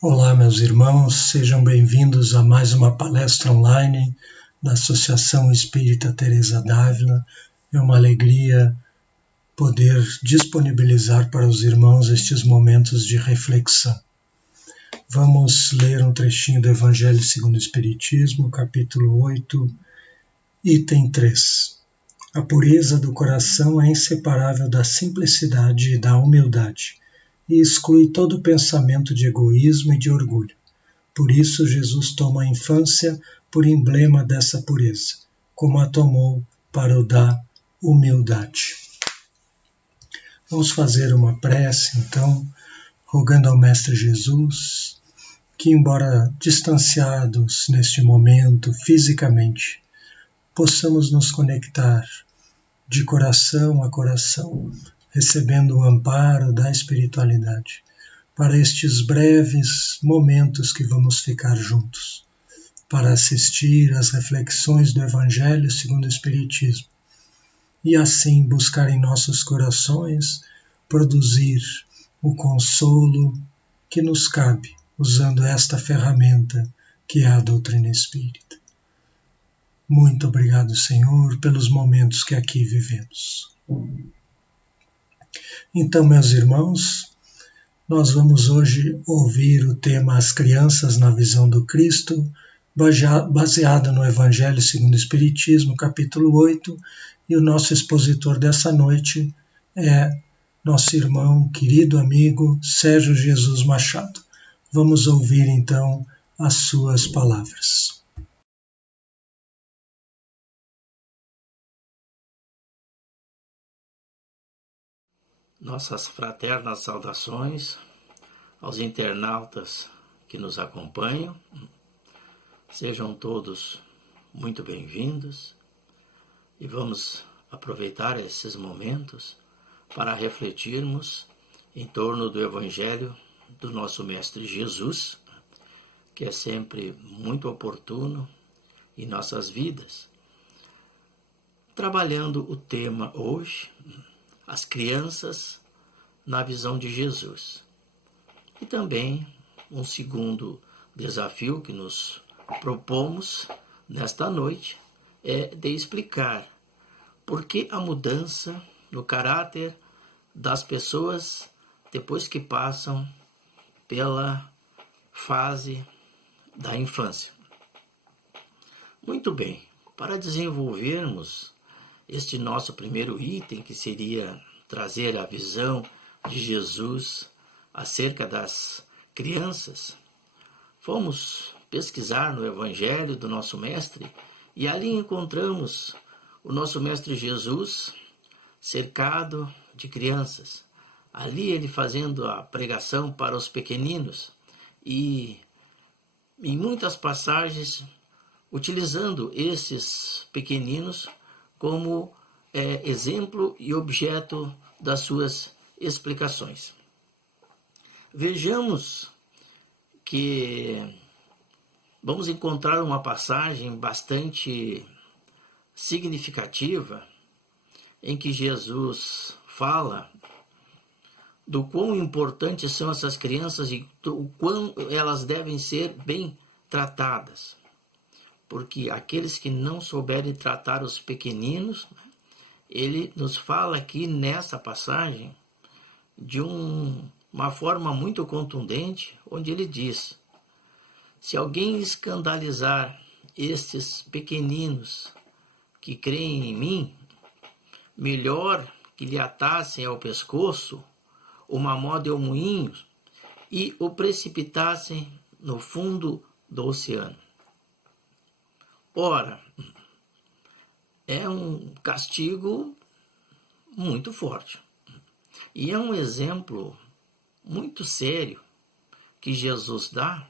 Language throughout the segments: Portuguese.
Olá, meus irmãos, sejam bem-vindos a mais uma palestra online da Associação Espírita Teresa d'Ávila. É uma alegria poder disponibilizar para os irmãos estes momentos de reflexão. Vamos ler um trechinho do Evangelho segundo o Espiritismo, capítulo 8, item 3. A pureza do coração é inseparável da simplicidade e da humildade, e exclui todo pensamento de egoísmo e de orgulho. Por isso, Jesus toma a infância por emblema dessa pureza, como a tomou para o da humildade. Vamos fazer uma prece, então, rogando ao Mestre Jesus que, embora distanciados neste momento fisicamente, possamos nos conectar de coração a coração, recebendo o amparo da espiritualidade, para estes breves momentos que vamos ficar juntos, para assistir às reflexões do Evangelho segundo o Espiritismo, e assim buscar em nossos corações produzir o consolo que nos cabe, usando esta ferramenta que é a doutrina espírita. Muito obrigado, Senhor, pelos momentos que aqui vivemos. Então, meus irmãos, nós vamos hoje ouvir o tema As Crianças na Visão do Cristo, baseado no Evangelho segundo o Espiritismo, capítulo 8, e o nosso expositor dessa noite é nosso irmão, querido amigo, Sérgio Jesus Machado. Vamos ouvir então as suas palavras. Nossas fraternas saudações aos internautas que nos acompanham. Sejam todos muito bem-vindos e vamos aproveitar esses momentos para refletirmos em torno do Evangelho do nosso Mestre Jesus, que é sempre muito oportuno em nossas vidas. Trabalhando o tema hoje, as crianças na visão de Jesus. E também um segundo desafio que nos propomos nesta noite é de explicar por que a mudança no caráter das pessoas depois que passam pela fase da infância. Muito bem, para desenvolvermos este nosso primeiro item, que seria trazer a visão de Jesus acerca das crianças, fomos pesquisar no Evangelho do nosso Mestre e ali encontramos o nosso Mestre Jesus cercado de crianças. Ali ele fazendo a pregação para os pequeninos e em muitas passagens utilizando esses pequeninos como exemplo e objeto das suas explicações. Vejamos que vamos encontrar uma passagem bastante significativa em que Jesus fala do quão importantes são essas crianças e do quão elas devem ser bem tratadas. Porque aqueles que não souberem tratar os pequeninos, ele nos fala aqui nessa passagem de uma forma muito contundente, onde ele diz: se alguém escandalizar estes pequeninos que creem em mim, melhor que lhe atassem ao pescoço uma mó de moinho e o precipitassem no fundo do oceano. Ora, é um castigo muito forte. E é um exemplo muito sério que Jesus dá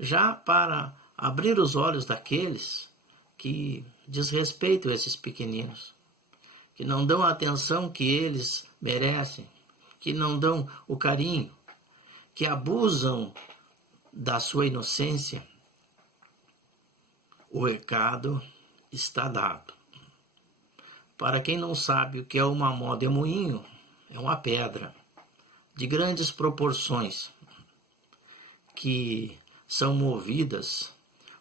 já para abrir os olhos daqueles que desrespeitam esses pequeninos, que não dão a atenção que eles merecem, que não dão o carinho, que abusam da sua inocência. O recado está dado. Para quem não sabe o que é uma mó de moinho, é uma pedra de grandes proporções que são movidas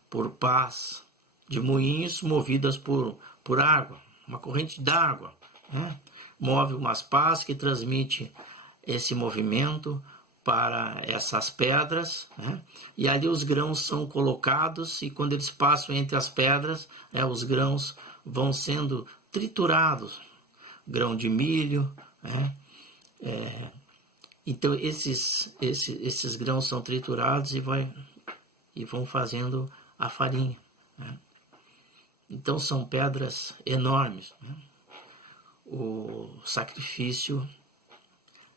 por pás de moinhos movidas por água, uma corrente d'água, né? Move umas pás que transmite esse movimento para essas pedras, né? E ali os grãos são colocados, e quando eles passam entre as pedras, os grãos vão sendo triturados, grão de milho, né? Então esses grãos são triturados e vão fazendo a farinha, né? Então são pedras enormes, né? O sacrifício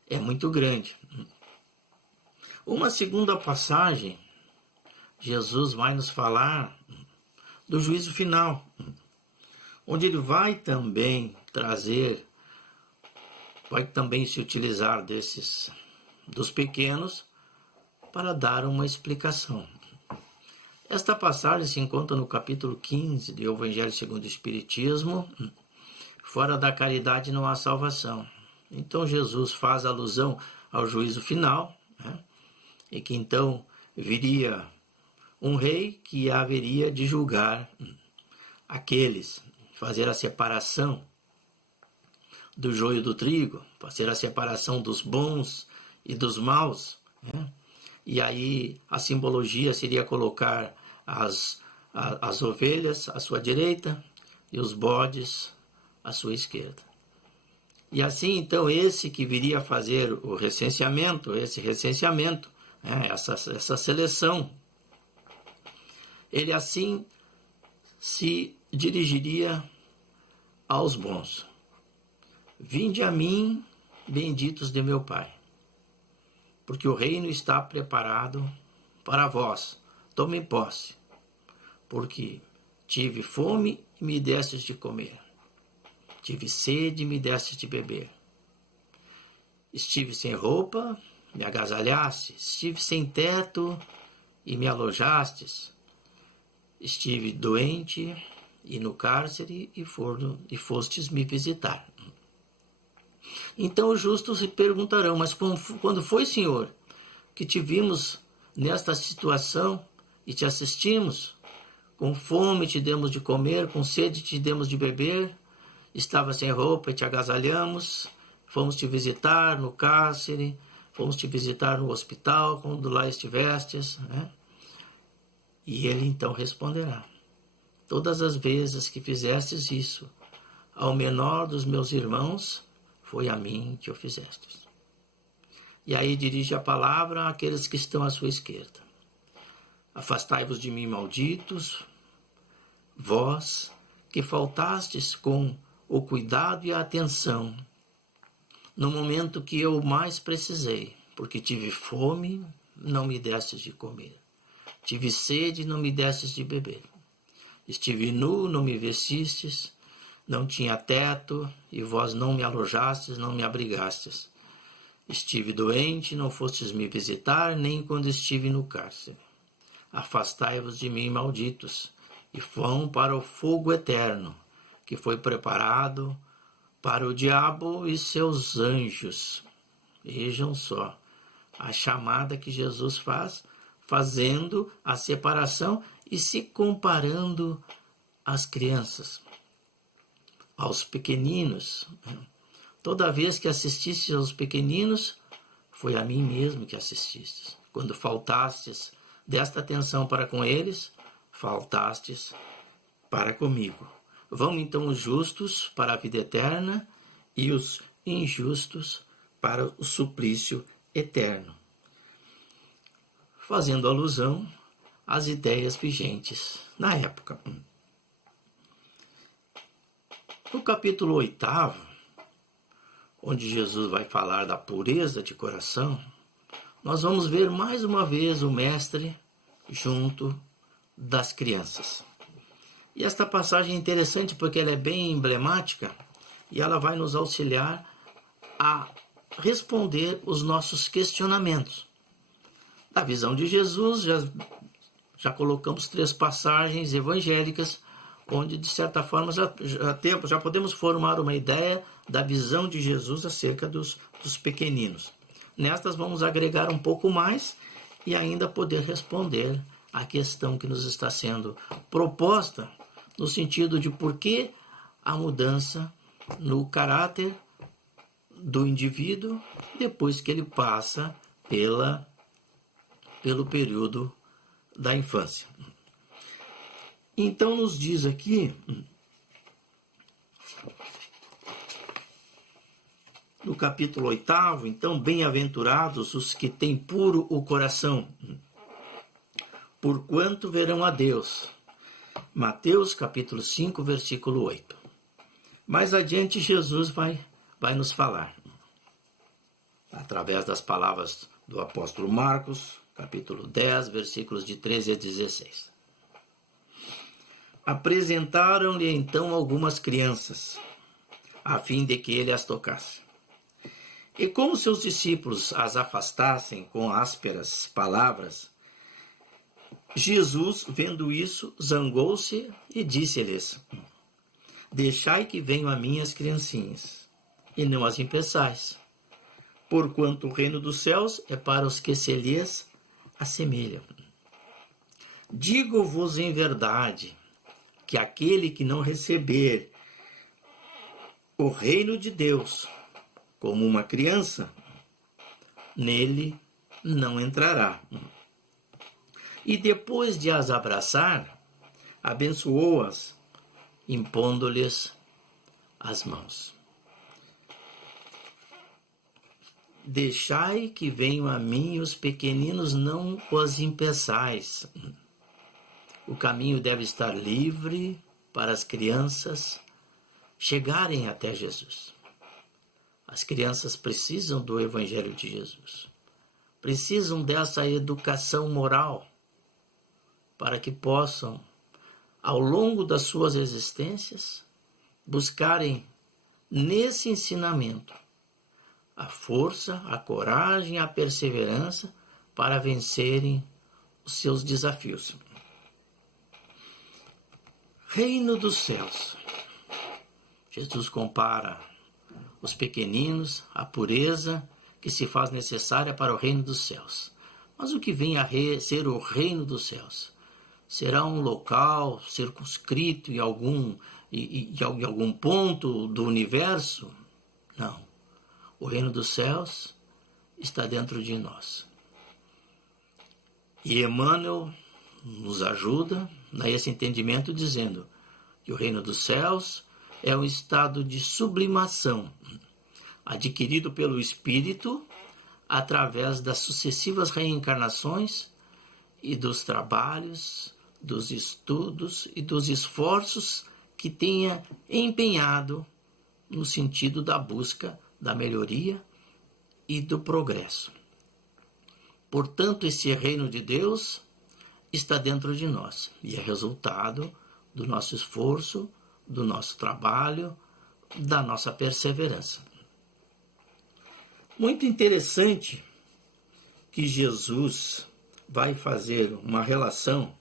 é muito grande. Uma segunda passagem, Jesus vai nos falar do juízo final, onde ele vai também se utilizar dos pequenos para dar uma explicação. Esta passagem se encontra no capítulo 15 do Evangelho segundo o Espiritismo. Fora da caridade não há salvação. Então Jesus faz alusão ao juízo final, né? E que então viria um rei que haveria de julgar aqueles, fazer a separação do joio do trigo, fazer a separação dos bons e dos maus, né? E aí a simbologia seria colocar as ovelhas à sua direita e os bodes à sua esquerda. E assim, então, esse que viria a fazer o recenseamento, essa seleção, ele assim se dirigiria aos bons. Vinde a mim, benditos de meu Pai, porque o reino está preparado para vós. Tomem posse, porque tive fome e me destes de comer. Tive sede e me destes de beber. Estive sem roupa, me agasalhastes. Estive sem teto e me alojastes. Estive doente e no cárcere e fostes me visitar. Então os justos se perguntarão, mas quando foi, Senhor, que te vimos nesta situação e te assistimos? Com fome te demos de comer, com sede te demos de beber, estava sem roupa e te agasalhamos, fomos te visitar no cárcere, fomos te visitar no hospital, quando lá estivestes, né? E ele então responderá: todas as vezes que fizestes isso ao menor dos meus irmãos, foi a mim que o fizestes. E aí dirige a palavra àqueles que estão à sua esquerda: afastai-vos de mim, malditos, vós que faltastes com o cuidado e a atenção no momento que eu mais precisei, porque tive fome, não me destes de comer. Tive sede, não me destes de beber. Estive nu, não me vestistes. Não tinha teto, e vós não me alojastes, não me abrigastes. Estive doente, não fostes me visitar, nem quando estive no cárcere. Afastai-vos de mim, malditos, e vão para o fogo eterno, que foi preparado para o diabo e seus anjos. Vejam só a chamada que Jesus faz, fazendo a separação e se comparando às crianças, aos pequeninos. Toda vez que assististes aos pequeninos, foi a mim mesmo que assististes. Quando faltastes desta atenção para com eles, faltastes para comigo. Vão então os justos para a vida eterna e os injustos para o suplício eterno, fazendo alusão às ideias vigentes na época. No capítulo 8, onde Jesus vai falar da pureza de coração, nós vamos ver mais uma vez o Mestre junto das crianças. E esta passagem é interessante porque ela é bem emblemática e ela vai nos auxiliar a responder os nossos questionamentos. Da visão de Jesus, já colocamos 3 passagens evangélicas, onde, de certa forma, já podemos formar uma ideia da visão de Jesus acerca dos pequeninos. Nestas vamos agregar um pouco mais e ainda poder responder à questão que nos está sendo proposta, no sentido de por que a mudança no caráter do indivíduo depois que ele passa pelo período da infância. Então nos diz aqui, no capítulo 8, então, bem-aventurados os que têm puro o coração, porquanto verão a Deus. Mateus capítulo 5, versículo 8. Mais adiante Jesus vai nos falar, através das palavras do apóstolo Marcos, capítulo 10, versículos de 13 a 16. Apresentaram-lhe então algumas crianças, a fim de que ele as tocasse. E como seus discípulos as afastassem com ásperas palavras, Jesus, vendo isso, zangou-se e disse-lhes: Deixai que venham a mim as criancinhas, e não as impeçais, porquanto o reino dos céus é para os que se lhes assemelham. Digo-vos em verdade, que aquele que não receber o reino de Deus como uma criança, nele não entrará. E depois de as abraçar, abençoou-as, impondo-lhes as mãos. Deixai que venham a mim os pequeninos, não os impeçais. O caminho deve estar livre para as crianças chegarem até Jesus. As crianças precisam do Evangelho de Jesus. Precisam dessa educação moral para que possam, ao longo das suas existências, buscarem nesse ensinamento a força, a coragem, a perseverança para vencerem os seus desafios. Reino dos céus. Jesus compara os pequeninos, a pureza que se faz necessária para o reino dos céus. Mas o que vem a ser o reino dos céus? Será um local circunscrito em algum ponto do universo? Não. O reino dos céus está dentro de nós. E Emmanuel nos ajuda nesse entendimento dizendo que o reino dos céus é um estado de sublimação adquirido pelo espírito através das sucessivas reencarnações e dos trabalhos, dos estudos e dos esforços que tenha empenhado no sentido da busca da melhoria e do progresso. Portanto, esse reino de Deus está dentro de nós e é resultado do nosso esforço, do nosso trabalho, da nossa perseverança. Muito interessante que Jesus vai fazer uma relação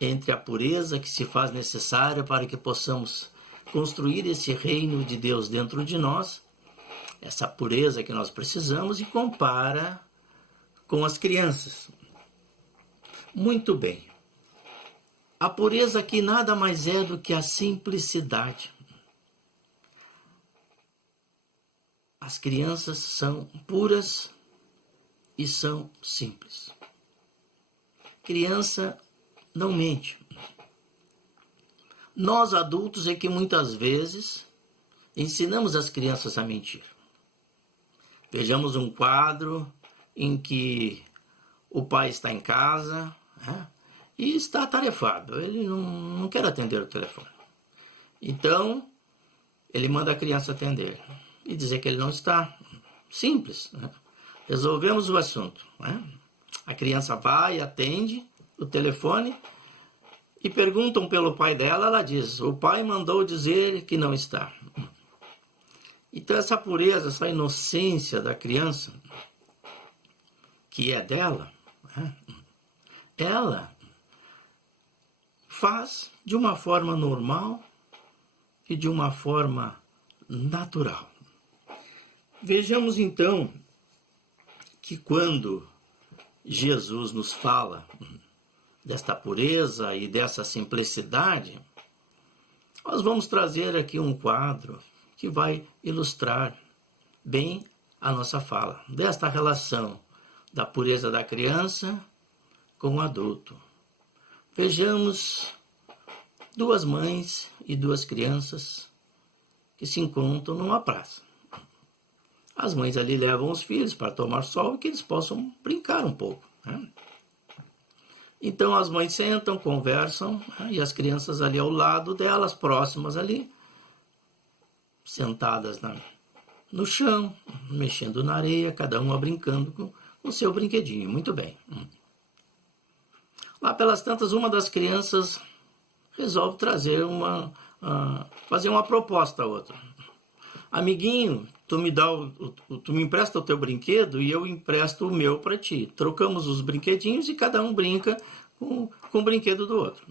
entre a pureza que se faz necessária para que possamos construir esse reino de Deus dentro de nós, essa pureza que nós precisamos, e compara com as crianças. Muito bem. A pureza aqui nada mais é do que a simplicidade. As crianças são puras e são simples. Criança não mente. Nós adultos é que muitas vezes ensinamos as crianças a mentir. Vejamos um quadro em que o pai está em casa, e está atarefado, ele não quer atender o telefone. Então, ele manda a criança atender e dizer que ele não está. Simples. Resolvemos o assunto. A criança vai, atende o telefone e perguntam pelo pai dela, ela diz: o pai mandou dizer que não está. Então essa pureza, essa inocência da criança, que é dela, ela faz de uma forma normal e de uma forma natural. Vejamos então que quando Jesus nos fala desta pureza e dessa simplicidade, nós vamos trazer aqui um quadro que vai ilustrar bem a nossa fala, desta relação da pureza da criança com o adulto. Vejamos duas mães e duas crianças que se encontram numa praça. As mães ali levam os filhos para tomar sol e que eles possam brincar um pouco, né? Então as mães sentam, conversam, né? E as crianças ali ao lado delas, próximas ali, sentadas no chão, mexendo na areia, cada uma brincando com o seu brinquedinho. Muito bem. Lá pelas tantas, uma das crianças resolve fazer uma proposta à outra. Amiguinho, tu me empresta o teu brinquedo e eu empresto o meu para ti. Trocamos os brinquedinhos e cada um brinca com o brinquedo do outro.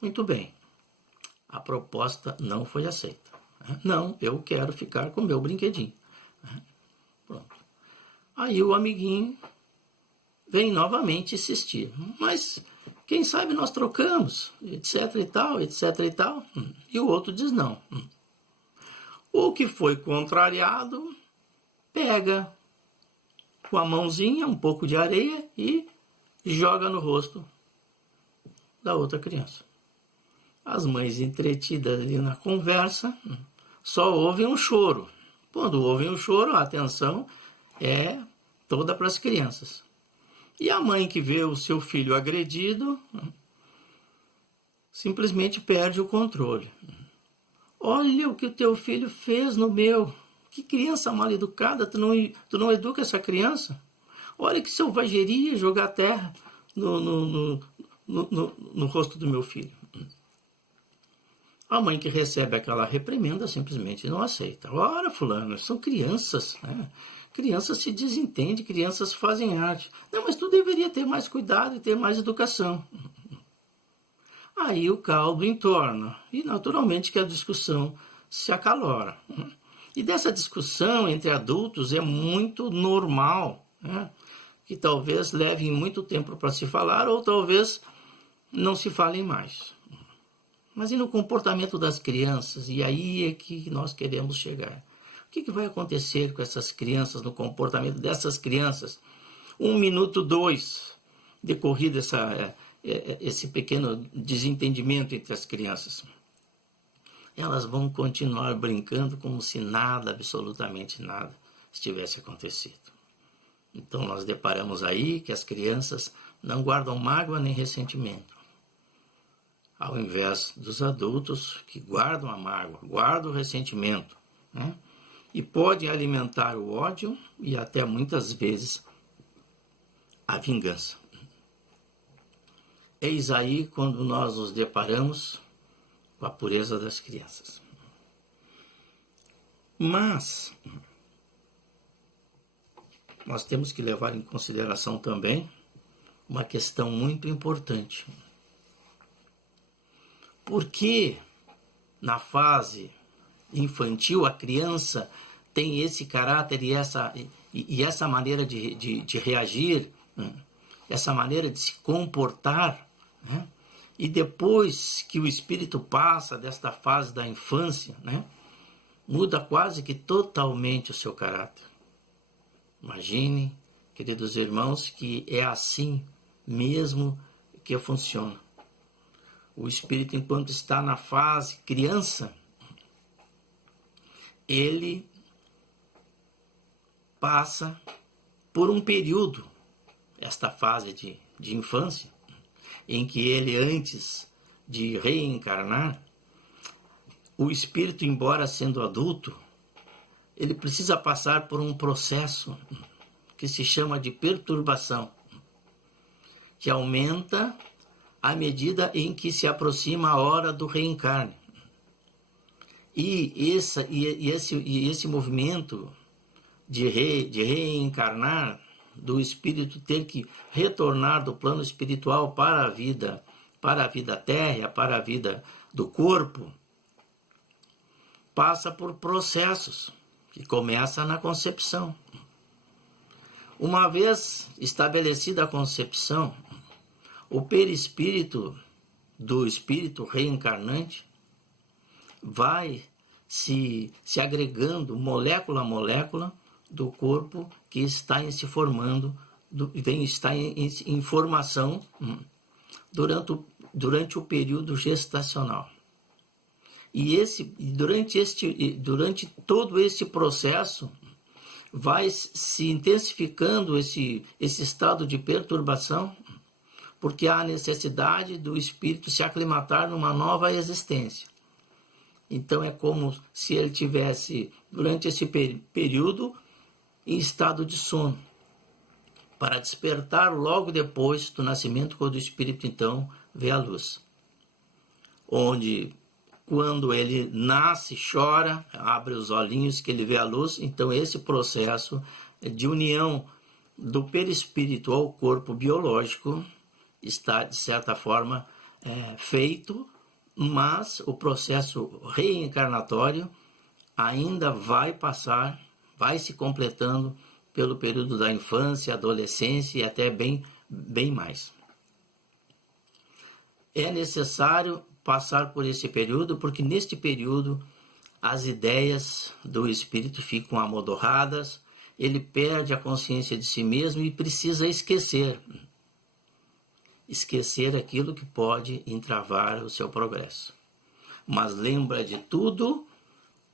Muito bem. A proposta não foi aceita. Não, eu quero ficar com o meu brinquedinho. Pronto. Aí o amiguinho vem novamente insistir. Mas quem sabe nós trocamos, etc e tal, etc e tal. E o outro diz não. O que foi contrariado pega com a mãozinha um pouco de areia e joga no rosto da outra criança. As mães entretidas ali na conversa só ouvem um choro. Quando ouvem um choro, a atenção é toda para as crianças. E a mãe que vê o seu filho agredido simplesmente perde o controle. Olha o que o teu filho fez no meu. Que criança mal educada, tu não educa essa criança? Olha que selvageria jogar terra no rosto do meu filho. A mãe que recebe aquela reprimenda simplesmente não aceita. Ora, fulano, são crianças, né? Crianças se desentendem, crianças fazem arte. Não, mas tu deveria ter mais cuidado e ter mais educação. Aí o caldo entorna e naturalmente que a discussão se acalora. E dessa discussão entre adultos é muito normal, né? Que talvez levem muito tempo para se falar ou talvez não se falem mais. Mas e no comportamento das crianças? E aí é que nós queremos chegar. O que vai acontecer com essas crianças, no comportamento dessas crianças? 1 minuto, 2, decorrido esse pequeno desentendimento entre as crianças. Elas vão continuar brincando como se nada, absolutamente nada, estivesse acontecido. Então nós deparamos aí que as crianças não guardam mágoa nem ressentimento. Ao invés dos adultos que guardam a mágoa, guardam o ressentimento, né? E podem alimentar o ódio e até muitas vezes a vingança. Eis aí quando nós nos deparamos com a pureza das crianças. Mas nós temos que levar em consideração também uma questão muito importante. Porque na fase infantil a criança tem esse caráter e essa maneira de reagir, né? Essa maneira de se comportar, né? E depois que o espírito passa desta fase da infância, né? Muda quase que totalmente o seu caráter. Imagine, queridos irmãos, que é assim mesmo que funciona. O espírito, enquanto está na fase criança, ele passa por um período, esta fase de infância, em que ele, antes de reencarnar, o espírito, embora sendo adulto, ele precisa passar por um processo que se chama de perturbação, que aumenta à medida em que se aproxima a hora do reencarne. E esse movimento de reencarnar, do espírito ter que retornar do plano espiritual para a vida térrea, para a vida do corpo, passa por processos que começam na concepção. Uma vez estabelecida a concepção, o perispírito do espírito reencarnante vai se agregando molécula a molécula do corpo que está se formando, está em formação durante o período gestacional. E durante todo esse processo, vai se intensificando esse estado de perturbação, porque há a necessidade do espírito se aclimatar numa nova existência. Então é como se ele tivesse, durante esse período, em estado de sono, para despertar logo depois do nascimento, quando o espírito então vê a luz. Onde, quando ele nasce, chora, abre os olhinhos que ele vê a luz, então esse processo de união do perispírito ao corpo biológico está, de certa forma, feito, mas o processo reencarnatório ainda vai passar, vai se completando pelo período da infância, adolescência e até bem mais. É necessário passar por esse período, porque neste período as ideias do espírito ficam amodorradas, ele perde a consciência de si mesmo e precisa esquecer aquilo que pode entravar o seu progresso. Mas lembra de tudo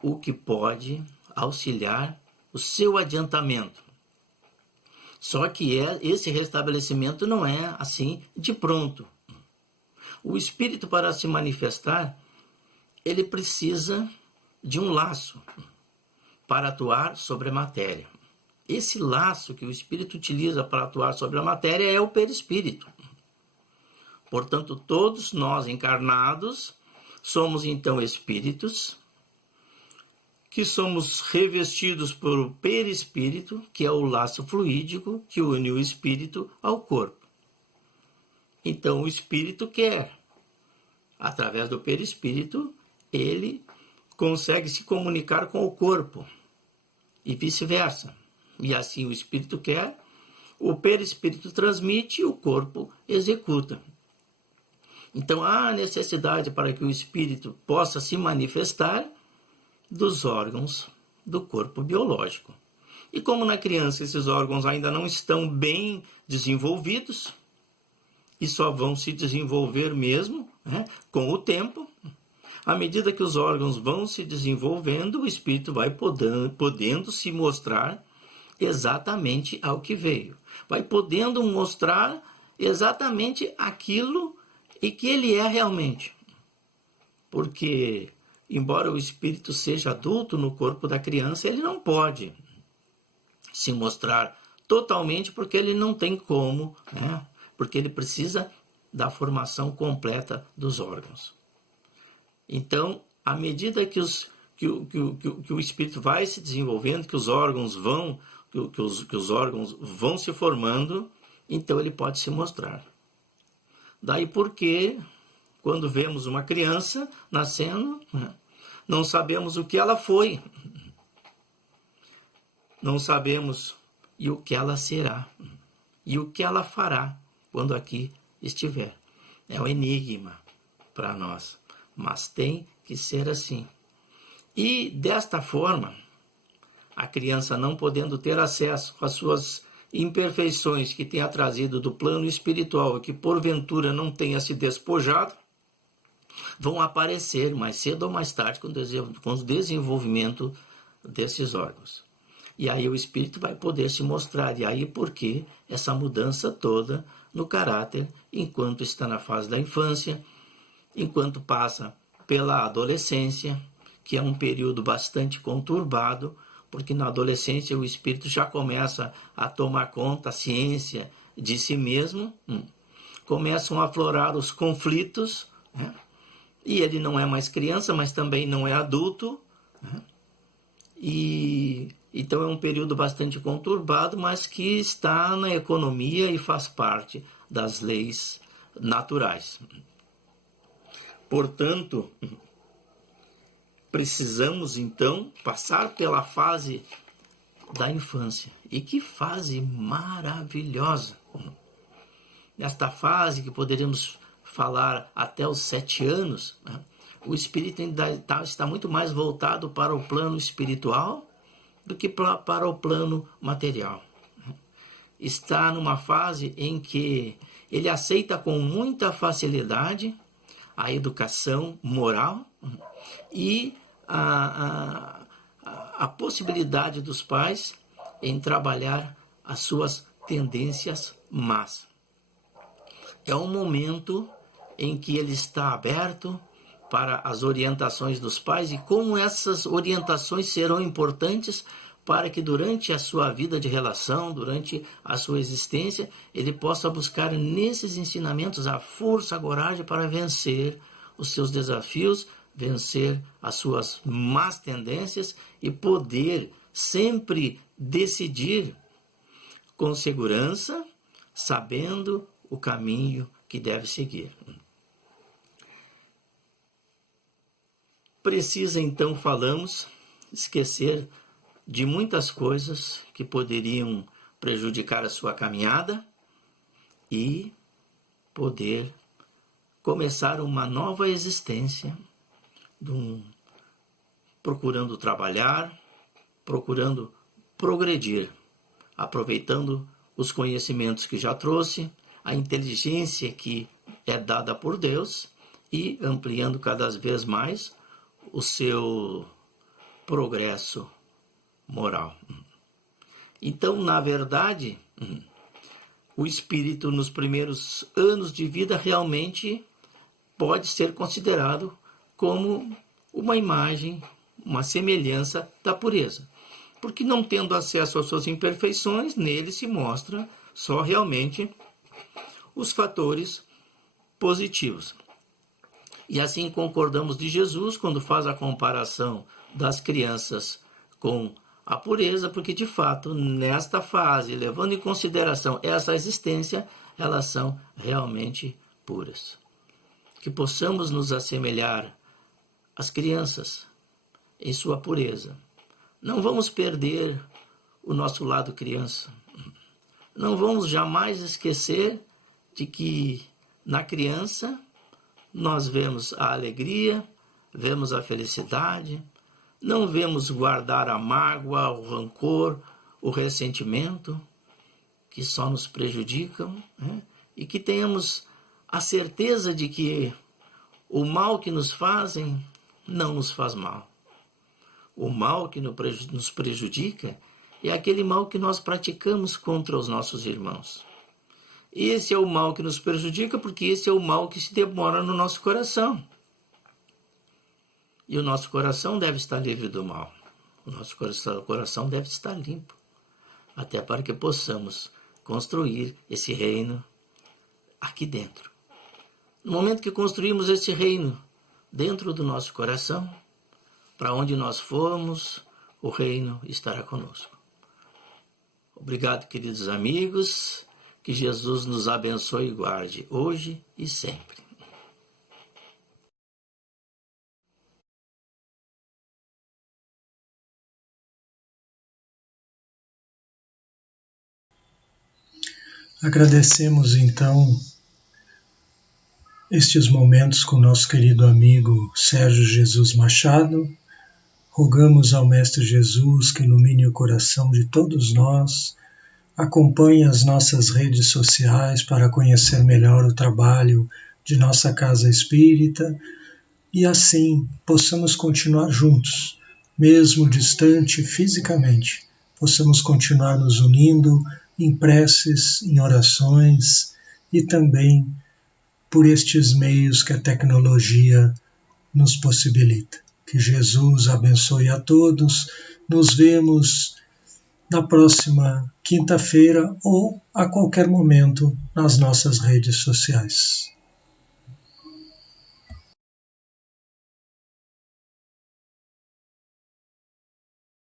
o que pode auxiliar o seu adiantamento. Só que esse restabelecimento não é assim de pronto. O espírito, para se manifestar, ele precisa de um laço para atuar sobre a matéria. Esse laço que o espírito utiliza para atuar sobre a matéria é o perispírito. Portanto, todos nós encarnados somos então espíritos que somos revestidos por perispírito, que é o laço fluídico que une o espírito ao corpo. Então, o espírito quer, através do perispírito, ele consegue se comunicar com o corpo e vice-versa. E assim o espírito quer, o perispírito transmite e o corpo executa. Então, há necessidade para que o espírito possa se manifestar dos órgãos do corpo biológico. E como na criança esses órgãos ainda não estão bem desenvolvidos, e só vão se desenvolver mesmo com o tempo, à medida que os órgãos vão se desenvolvendo, o espírito vai podendo se mostrar exatamente ao que veio. Vai podendo mostrar exatamente aquilo e que ele é realmente. Porque, embora o espírito seja adulto no corpo da criança, ele não pode se mostrar totalmente, porque ele não tem como, porque ele precisa da formação completa dos órgãos. Então, à medida que o espírito vai se desenvolvendo, que os órgãos vão se formando, então ele pode se mostrar. Daí porque, quando vemos uma criança nascendo, não sabemos o que ela foi, não sabemos e o que ela será, e o que ela fará quando aqui estiver. É um enigma para nós, mas tem que ser assim. E desta forma, a criança não podendo ter acesso às suas imperfeições que tenha trazido do plano espiritual e que porventura não tenha se despojado, vão aparecer mais cedo ou mais tarde com o desenvolvimento desses órgãos. E aí o espírito vai poder se mostrar. E aí porque essa mudança toda no caráter, enquanto está na fase da infância, enquanto passa pela adolescência, que é um período bastante conturbado, porque na adolescência o espírito já começa a tomar conta, a ciência de si mesmo, começam a aflorar os conflitos, e ele não é mais criança, mas também não é adulto, e então é um período bastante conturbado, mas que está na economia e faz parte das leis naturais. Portanto, precisamos então passar pela fase da infância. E que fase maravilhosa! Nesta fase, que poderíamos falar até os 7 anos, né, o espírito ainda está muito mais voltado para o plano espiritual do que para o plano material. Está numa fase em que ele aceita com muita facilidade a educação moral e a possibilidade dos pais em trabalhar as suas tendências más. É um momento em que ele está aberto para as orientações dos pais e como essas orientações serão importantes para que durante a sua vida de relação, durante a sua existência, ele possa buscar nesses ensinamentos a força, a coragem para vencer os seus desafios, vencer as suas más tendências e poder sempre decidir com segurança, sabendo o caminho que deve seguir. Precisa, então, esquecer de muitas coisas que poderiam prejudicar a sua caminhada e poder começar uma nova existência, procurando trabalhar, procurando progredir, aproveitando os conhecimentos que já trouxe, a inteligência que é dada por Deus e ampliando cada vez mais o seu progresso moral. Então, na verdade, o espírito nos primeiros anos de vida realmente pode ser considerado como uma imagem, uma semelhança da pureza. Porque não tendo acesso às suas imperfeições, nele se mostra só realmente os fatores positivos. E assim concordamos de Jesus quando faz a comparação das crianças com a pureza, porque de fato, nesta fase, levando em consideração essa existência, elas são realmente puras. Que possamos nos assemelhar às crianças em sua pureza. Não vamos perder o nosso lado criança. Não vamos jamais esquecer de que na criança nós vemos a alegria, vemos a felicidade, não vemos guardar a mágoa, o rancor, o ressentimento, que só nos prejudicam, né? E que tenhamos a certeza de que o mal que nos fazem não nos faz mal. O mal que nos prejudica é aquele mal que nós praticamos contra os nossos irmãos. Esse é o mal que nos prejudica, porque esse é o mal que se demora no nosso coração. E o nosso coração deve estar livre do mal. O nosso coração deve estar limpo, até para que possamos construir esse reino aqui dentro. No momento que construímos esse reino dentro do nosso coração, para onde nós formos, o reino estará conosco. Obrigado, queridos amigos. Que Jesus nos abençoe e guarde, hoje e sempre. Agradecemos, então, estes momentos com nosso querido amigo Sérgio Jesus Machado. Rogamos ao Mestre Jesus que ilumine o coração de todos nós. Acompanhe as nossas redes sociais para conhecer melhor o trabalho de nossa Casa Espírita e assim possamos continuar juntos, mesmo distante fisicamente, possamos continuar nos unindo em preces, em orações e também por estes meios que a tecnologia nos possibilita. Que Jesus abençoe a todos. Nos vemos na próxima quinta-feira ou a qualquer momento nas nossas redes sociais.